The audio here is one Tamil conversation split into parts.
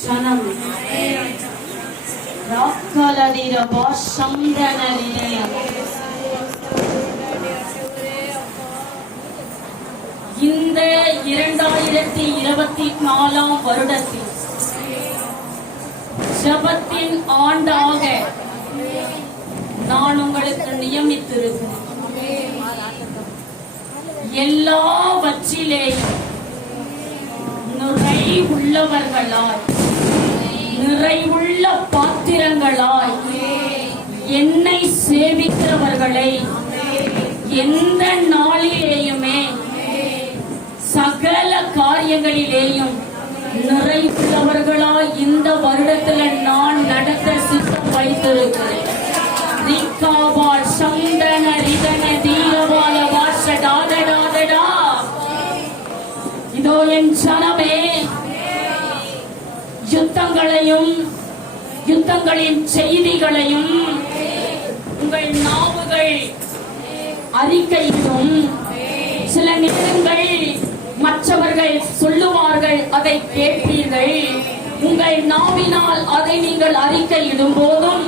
క్షణం రాక్కలదిర భాషందనలినే இந்த 2024 வருடத்தில் ஜபத்தின் ஆண்டாக நான் உங்களுக்கு நியமித்திருக்கிறேன். எல்லாவற்றிலேயும் நிறைவுள்ளவர்களாய், நிறைவுள்ள பாத்திரங்களாய் என்னை சேவிக்கிறவர்களை எந்த நாளிலேயுமே சகல காரியங்களிலேயும் நிறைவுள்ளவர்களாய் இந்த வருடத்துல நான் நடத்த சித்தம் வைத்திருக்கிறேன். இதோ என் ஜனமே, யுத்தங்களையும் யுத்தங்களின் செய்திகளையும் உங்கள் நாவுகள் அறிக்கையிடும். சில நேரங்கள் மற்றவர்கள் சொல்லுவார்கள், அதை கேட்பீர்கள். உங்கள் நாவினால் அதை நீங்கள் அறிக்கையிடும் போதும்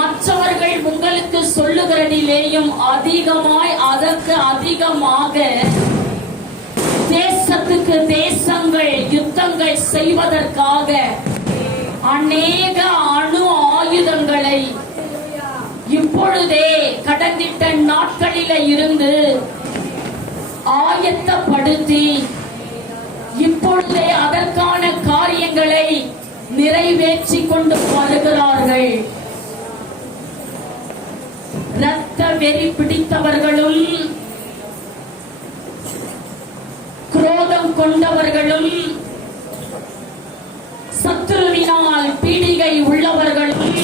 மற்றவர்கள் உங்களுக்கு சொல்லுகிறதிலேயும் அதிகமாய் அதற்கு அதிகமாக தேசத்துக்கு தேசங்கள் யுத்தங்கள் செய்வதற்காக அநேக அணு ஆயுதங்களை இப்பொழுதே கடந்திட்ட நாட்களில இருந்து ஆயத்தப்படுத்தி இப்பொழுதே அதற்கான காரியங்களை நிறைவேற்றி கொண்டு வருகிறார்கள். இரத்த வெறி பிடித்தவர்களும் குரோதம் கொண்டவர்களும் சத்துருவினால் பீடிகை உள்ளவர்களும்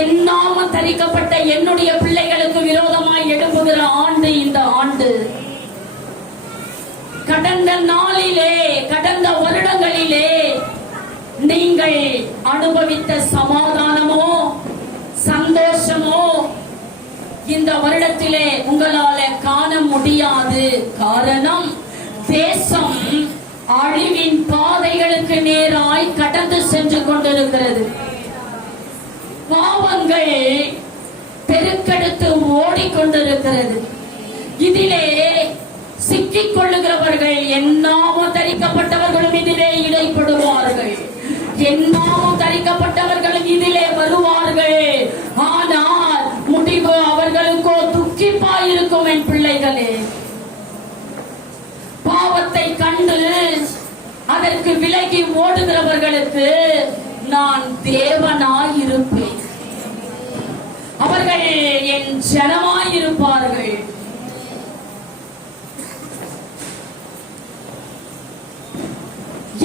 என்னாம தரிக்கப்பட்ட என்னுடைய பிள்ளைகளுக்கு விரோதமாய் எழும்புகிற ஆண்டு இந்த ஆண்டு. கடந்த நாளிலே, கடந்த வருடங்களிலே நீங்கள் அனுபவித்த சமாதானமோ சந்தோஷமோ இந்த வருடத்திலே உங்களால காண முடியாது. காரணம், தேசம் அழிவின் பாதைகளுக்கு நேராய் கடந்து சென்று கொண்டிருக்கிறது. பாவங்கள் பெருக்கெடுத்து ஓடிக்கொண்டிருக்கிறது. இதிலே சிக்கிக் கொள்ளுகிறவர்கள் என்னாமம் தரிக்கப்பட்டவர்களும் இதிலே இடைப்படுவார்கள், என்னாமம் தரிக்கப்பட்டவர்களும் இதிலே வருவார்கள். ஆனால் முடிவு அவர்களுக்கோ துக்கிப்பாயிருக்கும். என் பிள்ளைகளே, பாவத்தை கண்டு அதற்கு விலகி ஓடுகிறவர்களுக்கு நான் தேவனாயிருப்பேன். அவர்கள் என் ஜனமாயிருப்பார்கள்.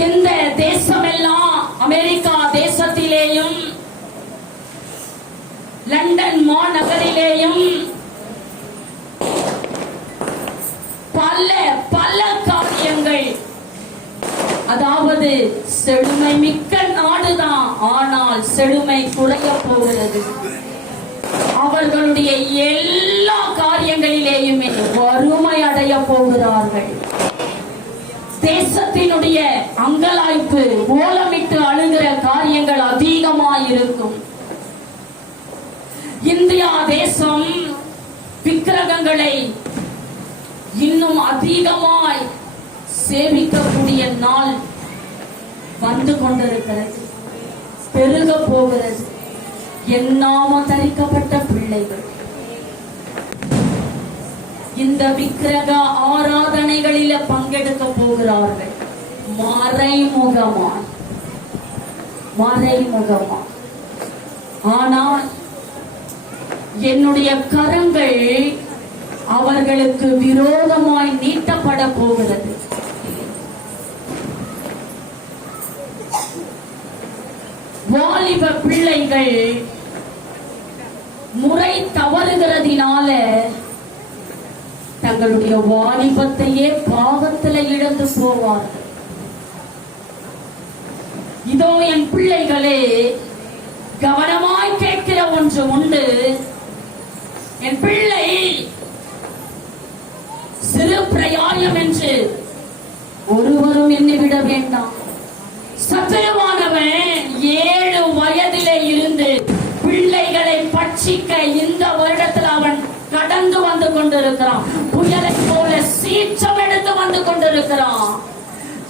எந்த தேசமெல்லாம் அமெரிக்கா தேசத்திலேயும் லண்டன் மாநகரிலேயும் பல பல காரியங்கள், அதாவது செழுமை மிக்க நாடுதான், ஆனால் செழுமை குறைய போகிறது. அவர்களுடைய எல்லா காரியங்களிலேயுமே வறுமை அடைய போகிறார்கள். தேசத்தினுடைய அங்கலாய்ப்பு, ஓலமிட்டு அழுகிற காரியங்கள் அதிகமாயிருக்கும். இந்தியா தேசம் விக்கிரகங்களை இன்னும் அதிகமாய் சேவிக்கக்கூடிய நாள் வந்து கொண்டிருக்கிறது, பெருக போகிறது. என்னாம தரிக்கப்பட்ட பிள்ளைகள் இந்த விக்கிரக ஆராதனைகளில பங்கெடுக்க போகிறார்கள். மறைமுகமாய். ஆனால் என்னுடைய கரங்கள் அவர்களுக்கு விரோதமாய் நீட்டப்பட போகிறது. வாலிப பிள்ளைகள் முறை தவறுகிறதினால தங்களுடைய வாலிபத்தையே பாவத்தில் இழந்து போவார்கள். இதோ என் பிள்ளைகளே, கவனமாய் கேட்கிற ஒன்று உண்டு. என் பிள்ளை சிறு பிரயாயம் என்று ஒருவரும் எண்ணிவிட வேண்டாம். சத்தியவான் ரட்சிக்க இந்த வருடத்தில் அவன் கடந்து வந்து கொண்டிருக்கிறான். புயலை போல சீற்றம் எடுத்து வந்து கொண்டிருக்கிறான்.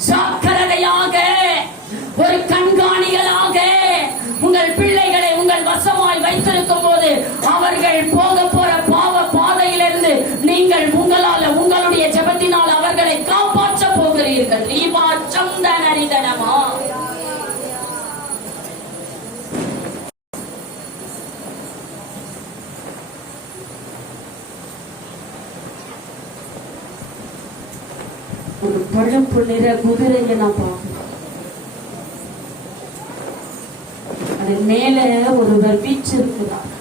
ஜாக்கிரதையாக, ஒரு கண்காணிகளாக உங்கள் பிள்ளைகளை உங்கள் வசமாய் வைத்திருக்கும் போது அவர்கள் போக போற பாவ பாதையிலிருந்து நீங்கள் உங்களால் உங்களுடைய ஜெபத்தினால் அவர்களை காப்பாற்ற போகிறீர்கள். ரீபாச்சம் தனரிதனமா ஒரு பழுப்பு நிற குதிரையை நான் பார்க்கிறேன். அது மேல ஒருவர் வீற்றிருக்கிறார்.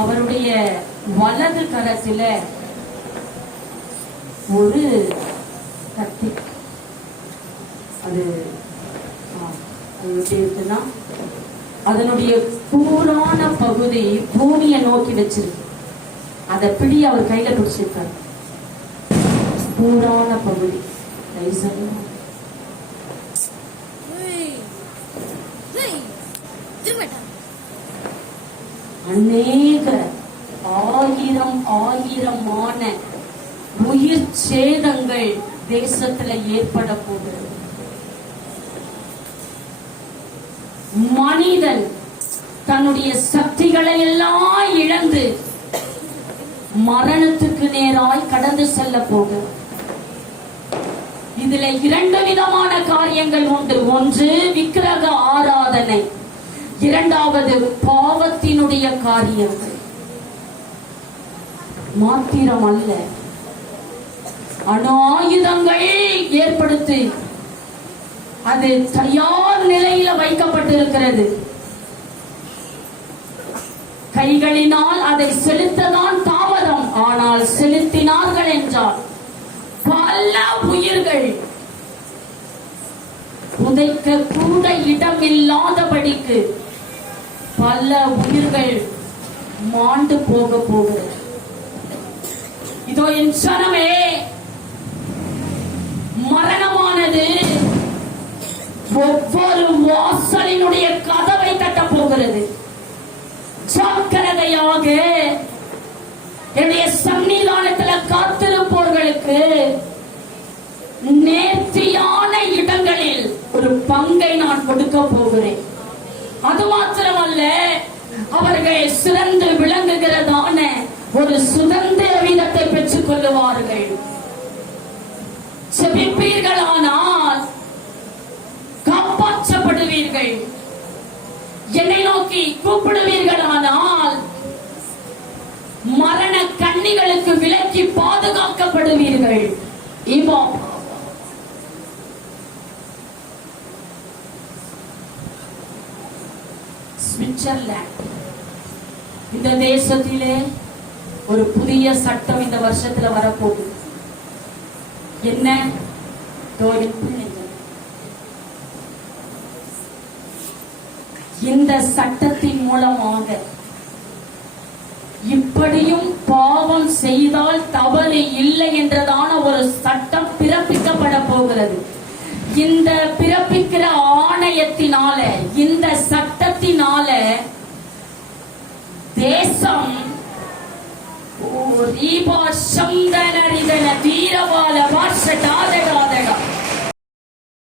அவருடைய வலது கரத்தில ஒரு கத்தி. அது எப்படி இருக்குன்னா, அதனுடைய கூரான பகுதி பூமியை நோக்கி வச்சிருக்கு. அதை பிடி அவர் கையில பிடிச்சிருக்காரு. கூரான பகுதி. அநேக ஆயிரமான உயிர் சேதங்கள் தேசத்துல ஏற்பட போகிறது. மனிதன் தன்னுடைய சக்திகளை எல்லாம் இழந்து மரணத்துக்கு நேராய் கடந்து செல்ல போகிறது. இதுல இரண்டு விதமான காரியங்கள் உண்டு. ஒன்று விக்கிரக ஆராதனை, இரண்டாவது பாவத்தினுடைய காரியங்கள். மாத்திரம் அல்ல, அணு ஆயுதங்கள் ஏற்படுத்தி அது தயார் நிலையில வைக்கப்பட்டிருக்கிறது. கைகளினால் அதை செலுத்ததான் தாமதம். ஆனால் செலுத்தினார்கள் என்றால் பல உயிர்கள் புதைக்க கூட இடமில்லாதபடிக்கு பல உயிர்கள் மாண்டு போக போகிறது. இதோ என் சனமே, மரணமானது ஒவ்வொரு வாசலினுடைய கதவை தட்ட போகிறது. ஜாக்கிரதையாக என்னுடைய சன்னிதானத்தில் காத்திருப்பவர்களுக்கு நேர்த்தியான இடங்களில் ஒரு பங்கை நான் கொடுக்க போகிறேன். அது மாத்திரமல்ல, அவர்கள் சிறந்து விளங்குகிறதான ஒரு சுதந்திர வீதத்தை பெற்றுக் கொள்ளுவார்கள். செபிப்பீர்களானால் காப்பாற்றப்படுவீர்கள். என்னை நோக்கி கூப்பிடுவீர்களானால் மரண கண்ணிகளுக்கு விலக்கி பாதுகாக்கப்படுவீர்கள். இப்போ சுவிட்சர்லாந்து, இந்த தேசத்திலே ஒரு புதிய சட்டம் இந்த வருஷத்துல வரப்போகுது. என்ன? இந்த சட்டத்தின் மூலமாக இப்படியும் பாவம் செய்தால் தவறு இல்லை என்றதான ஒரு சட்டம் பிறப்பிக்கப்பட போகிறது. இந்த பிறப்பிக்கிற ஆணையத்தினால, இந்த சட்டத்தினால தேசம் வீரவால